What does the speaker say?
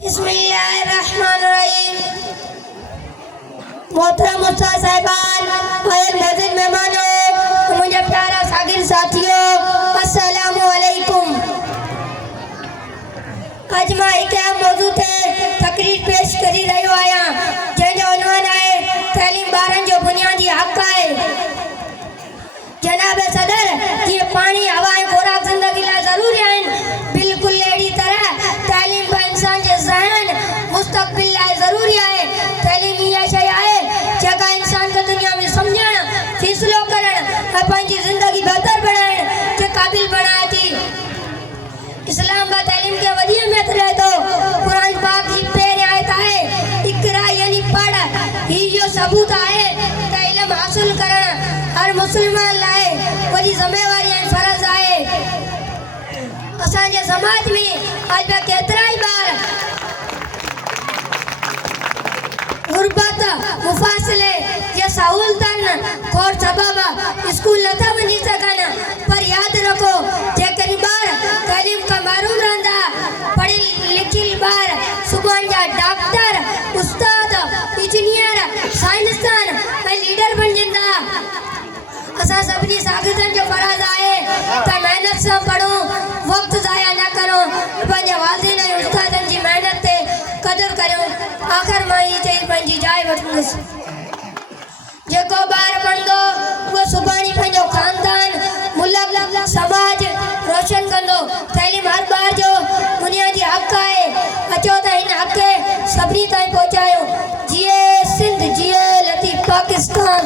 बिस्मिल्लाहिर्रहमानिर्रहीम। मोहतरम उस्ताद साहिबान, नाज़रीन मेहमानों, मुझे प्यारा सागिर साथियों, अस्सलामु अलैकुम। आज मां एक अहम मौजू ते तकरीर पेश करी रहियो आहियां, जंहिंजो उन्वान आहे तइलीम ॿारनि जो बुनियादी हक़ आहे। जनाब सदर, जीअं पाणी, हवा ऐं खुराक ज़िंदगी लाइ ज़रूरी आहिनि, बिल्कुलु अहिड़ी तरह तइलीम बि इंसान जे ज़हन मुस्तक़बिल लाइ ज़रूरी आहे। तइलीम इहा शइ आहे जेका इंसान खे दुनिया में सम्झणु, फ़ैसिलो करणु ऐं पंहिंजी ज़िंदगी बहितर बणाइण जे क़ाबिल बणाए थी। इस्लाम बि तइलीम खे वॾी अहमियत ॾिए थो। क़ुरान पाक जी पहिरीं आयत आहे, इक़रा यानी पढ़। इहो सबूत आहे त इल्मु हासिल करणु हर मुस्लमान लाइ वॾी ज़िमेवारी ऐं फ़र्ज़ आहे। असांजे समाज में अॼु बि केतिरा ई ॿार गुरबत, मुफ़ासिले या सहूलतनि खोड़ सबब स्कूल नथा वञी सघनि। पर यादि रखो, जेकॾहिं ॿार तइलीम खां महरूम रहंदा, पढ़ियल लिखियल ॿार सुभाणे जा डॉक्टर, उस्ताद, इंजीनियर, साइंसदान ऐं लीडर बणजंदा। असां सभिनी शागिर्दनि जो फ़र्ज़ आहे त महिनत सां पढ़ूं, वक़्तु ज़ाया न करूं, पंहिंजे वालिदैन ऐं उस्तादनि जी महिनत ते क़दुरु करियूं। आख़िर मां इहा चई पंहिंजी जाइ वठंदुसि। जेको ॿार पढ़ंदो, उहो सुभाणे पंहिंजो ख़ानदान, मुल्क, समाज रोशन कंदो। तइलीम हर ॿार जो बुनियादी हक़ आहे। अचो त हिन हक़ खे सभिनी ताईं पहुचायूं। जिए सिंध, जिए लतीफ़ पाकिस्तान।